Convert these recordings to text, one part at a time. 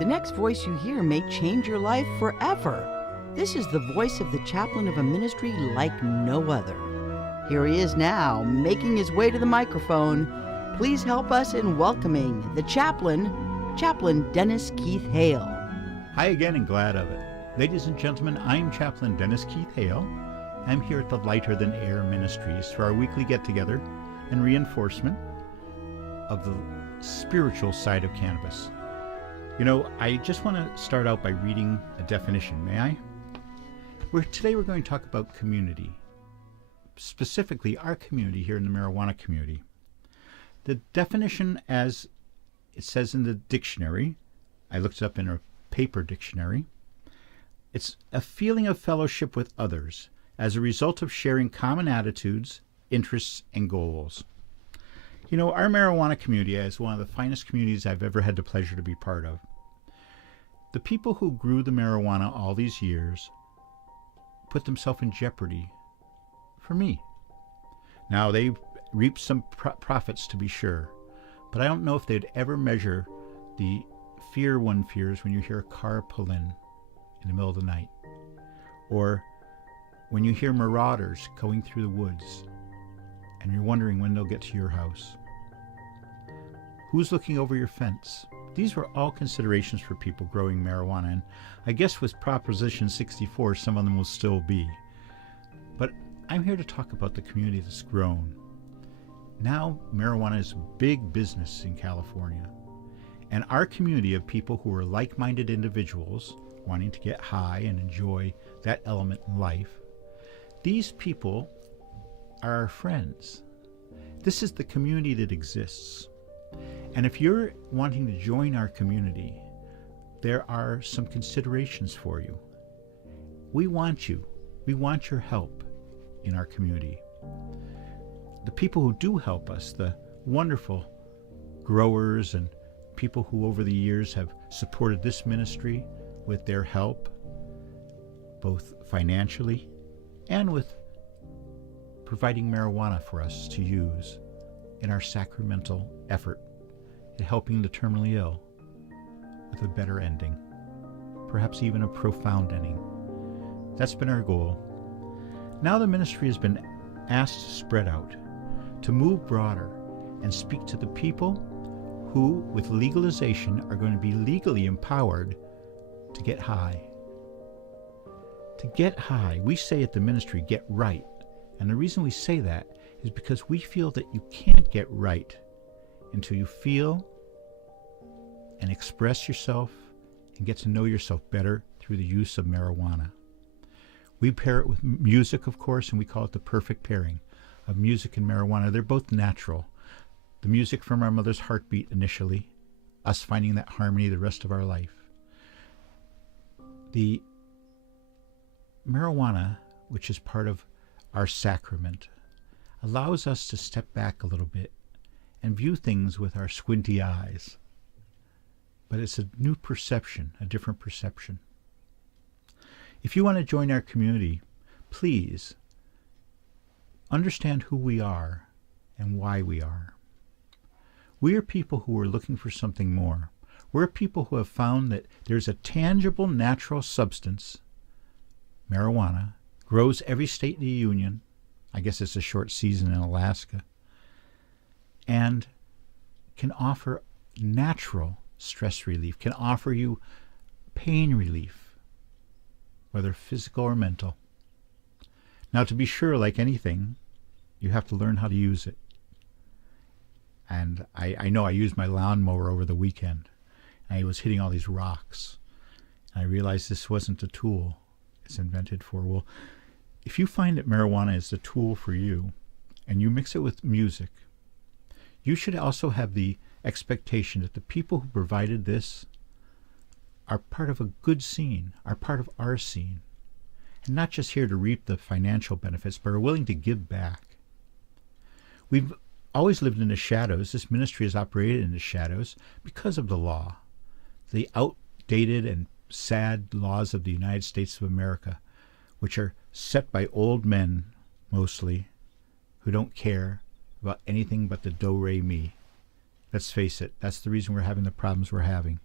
The next voice you hear may change your life forever. This is the voice of the chaplain of a ministry like no other. Here he is now, making his way to the microphone. Please help us in welcoming the chaplain, Chaplain Dennis Keith Hale. Hi again, and glad of it. Ladies and gentlemen, I'm Chaplain Dennis Keith Hale. I'm here at the Lighter Than Air Ministries for our weekly get-together and reinforcement of the spiritual side of cannabis. You know, I just want to start out by reading a definition, may I? Today we're going to talk about community, specifically our community here in the marijuana community. The definition, as it says in the dictionary, I looked it up in a paper dictionary, it's a feeling of fellowship with others as a result of sharing common attitudes, interests, and goals. You know, our marijuana community is one of the finest communities I've ever had the pleasure to be part of. The people who grew the marijuana all these years put themselves in jeopardy for me. Now, they reaped some profits, to be sure, but I don't know if they'd ever measure the fear one fears when you hear a car pull in the middle of the night, or when you hear marauders going through the woods and you're wondering when they'll get to your house. Who's looking over your fence? These were all considerations for people growing marijuana, and I guess with Proposition 64, some of them will still be. But I'm here to talk about the community that's grown. Now, marijuana is big business in California, and our community of people who are like-minded individuals wanting to get high and enjoy that element in life, these people are our friends. This is the community that exists. And if you're wanting to join our community, there are some considerations for you. We want you. We want your help in our community. The people who do help us, the wonderful growers and people who over the years have supported this ministry with their help, both financially and with providing marijuana for us to use in our sacramental effort at helping the terminally ill with a better ending, perhaps even a profound ending. That's been our goal. Now the ministry has been asked to spread out, to move broader and speak to the people who, with legalization, are going to be legally empowered to get high. To get high, we say at the ministry, get right. And the reason we say that is because we feel that you can't get right until you feel and express yourself and get to know yourself better through the use of marijuana. We pair it with music, of course, and we call it the perfect pairing of music and marijuana. They're both natural. The music from our mother's heartbeat initially, us finding that harmony the rest of our life. The marijuana, which is part of our sacrament, allows us to step back a little bit and view things with our squinty eyes. But it's a new perception, a different perception. If you want to join our community, please understand who we are and why we are. We are people who are looking for something more. We're people who have found that there's a tangible natural substance, marijuana, grows every state in the union. I guess it's a short season in Alaska, and can offer natural stress relief, can offer you pain relief, whether physical or mental. Now, to be sure, like anything, you have to learn how to use it. And I know I used my lawnmower over the weekend, and I was hitting all these rocks. And I realized this wasn't a tool it's invented for. Well, if you find that marijuana is the tool for you, and you mix it with music, you should also have the expectation that the people who provided this are part of a good scene, are part of our scene, and not just here to reap the financial benefits, but are willing to give back. We've always lived in the shadows. This ministry has operated in the shadows because of the law, the outdated and sad laws of the United States of America, which are set by old men, mostly, who don't care about anything but the do-re-mi. Let's face it, that's the reason we're having the problems we're having.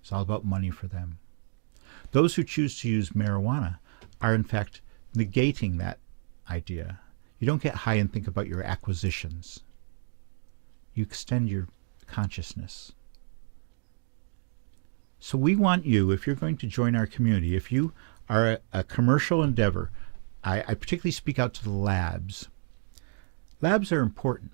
It's all about money for them. Those who choose to use marijuana are, in fact, negating that idea. You don't get high and think about your acquisitions. You extend your consciousness. So we want you, if you're going to join our community, if you are a commercial endeavor, I particularly speak out to the labs. Labs are important.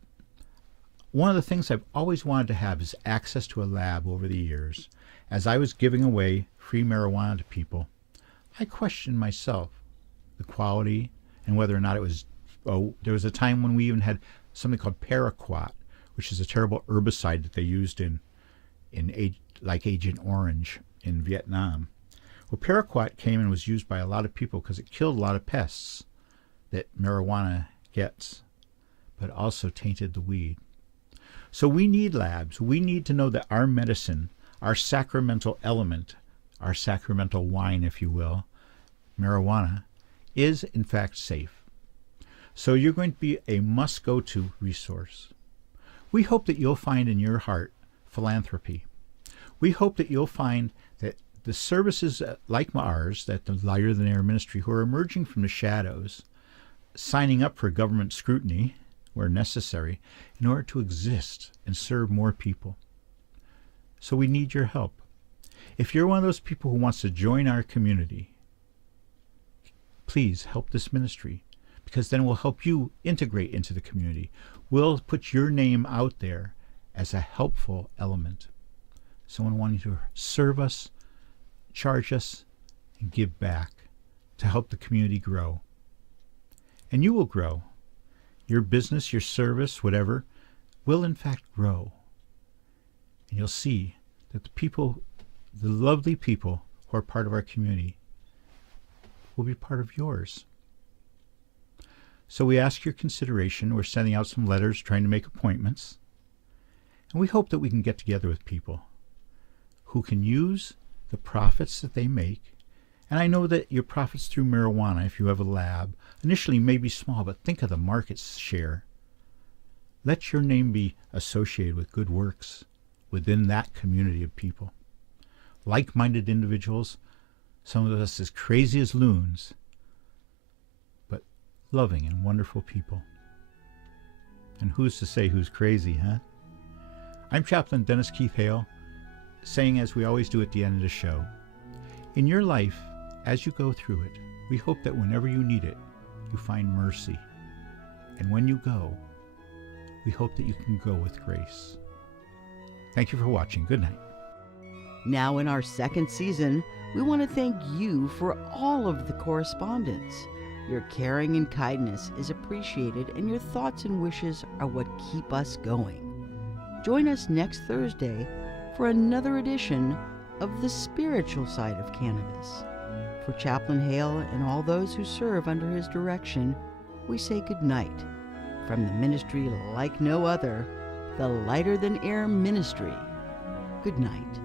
One of the things I've always wanted to have is access to a lab over the years. As I was giving away free marijuana to people, I questioned myself, the quality, and whether or not it was, there was a time when we even had something called paraquat, which is a terrible herbicide that they used in like Agent Orange in Vietnam. Well, paraquat came and was used by a lot of people because it killed a lot of pests that marijuana gets, but also tainted the weed. So we need labs. We need to know that our medicine, our sacramental element, our sacramental wine, if you will, marijuana, is in fact safe. So you're going to be a must-go-to resource. We hope that you'll find in your heart philanthropy. We hope that you'll find that the services like ours, that the Lighter Than Air Ministry, who are emerging from the shadows, signing up for government scrutiny where necessary, in order to exist and serve more people. So we need your help. If you're one of those people who wants to join our community, please help this ministry, because then we'll help you integrate into the community. We'll put your name out there as a helpful element. Someone wanting to serve us, charge us, and give back to help the community grow. And you will grow. Your business, your service, whatever, will in fact grow. And you'll see that the people, the lovely people who are part of our community, will be part of yours. So we ask your consideration. We're sending out some letters trying to make appointments. And we hope that we can get together with people who can use the profits that they make. And I know that your profits through marijuana, if you have a lab, initially may be small, but think of the market share. Let your name be associated with good works within that community of people. Like-minded individuals, some of us as crazy as loons, but loving and wonderful people. And who's to say who's crazy, huh? I'm Chaplain Dennis Keith Hale, saying as we always do at the end of the show, in your life, as you go through it, we hope that whenever you need it, you find mercy. And when you go, we hope that you can go with grace. Thank you for watching. Good night. Now in our second season, we want to thank you for all of the correspondence. Your caring and kindness is appreciated, and your thoughts and wishes are what keep us going. Join us next Thursday for another edition of the spiritual side of cannabis. For Chaplain Hale and all those who serve under his direction, we say good night. From the ministry like no other, the Lighter Than Air Ministry. Good night.